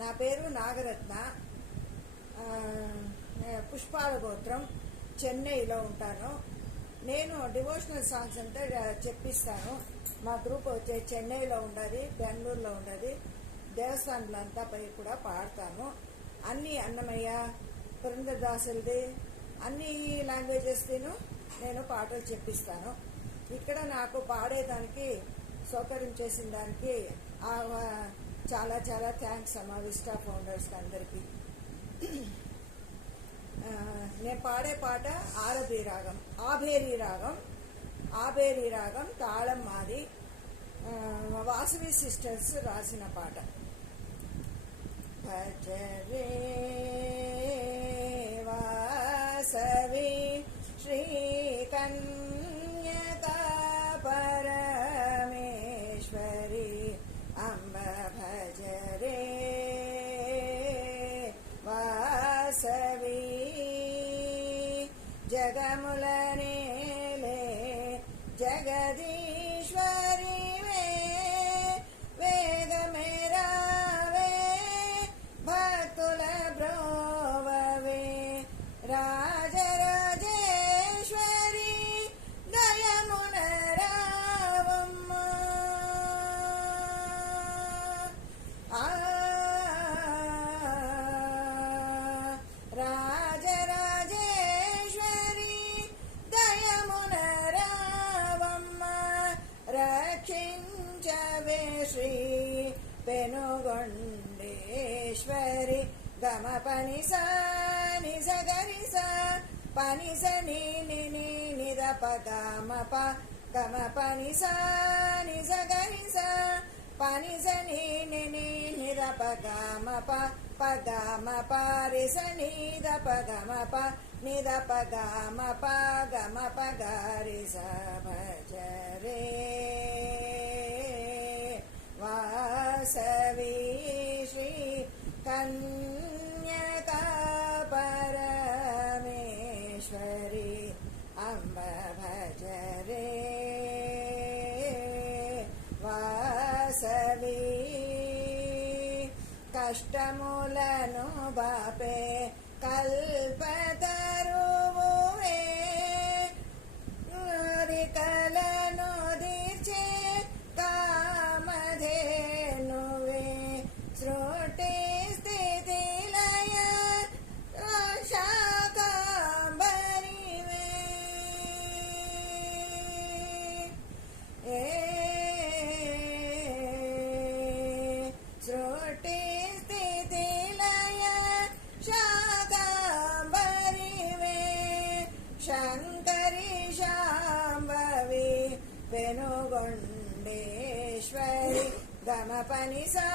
నా పేరు నాగరత్న. పుష్పాల గోత్రం, చెన్నైలో ఉంటాను. నేను డివోషనల్ సాంగ్స్ అంతా చెప్పిస్తాను. మా గ్రూప్ వచ్చే చెన్నైలో ఉండదు, బెంగళూరులో ఉండదు. దేవస్థానంలో అంతా పోయి కూడా పాడతాను. అన్ని అన్నమయ్య, పురంధరదాసులది అన్ని లాంగ్వేజెస్ నేను పాటలు చెప్పిస్తాను. ఇక్కడ నాకు పాడేదానికి సౌకర్యం చేసిన దానికి చాలా చాలా థ్యాంక్స్ అమ్మా విస్టా ఫౌండర్స్ అందరికీ. నేను పాడే పాట ఆబేరి రాగం తాళం మాది. వాసవి సిస్టర్స్ రాసిన పాట. భజరే వాసవి శ్రీ కన్యకా పరమేశ్వరి అంబ భజరే వాసవి జగములనేలే జగదీశ్వరి వేగమేరావే భక్తుల బ్రోవవే రాజరాజేశ్వరి దయమునరావమ్మ. రాజరాజేశ్వరి దయమునరావమ్మ. రక్షించవే శ్రీ పెనుగొండేశ్వరి గమ పని సాని సగరి సా పని సని నిద పగమ ప గమ పని సాని సగరి సా పని సని నిద పగమ ప పగమ పారి సని ద పగమ ప నిద పగమ ప గమ పగారి స భజరే వాసవి శ్రీ కన్యకా పరమేశ్వరి అంబ భజరే వాసవి. కష్టములను బాపే కల్పతరువువే కోరికలను తీర్చే కామధేనువే సృష్టి స్థితి లయ శాకంబరివే. సృష్టి స్థితి లయ శాకంబరివే శంకరి శాంభవి పెనుగొండేశ్వరి గమ పని సా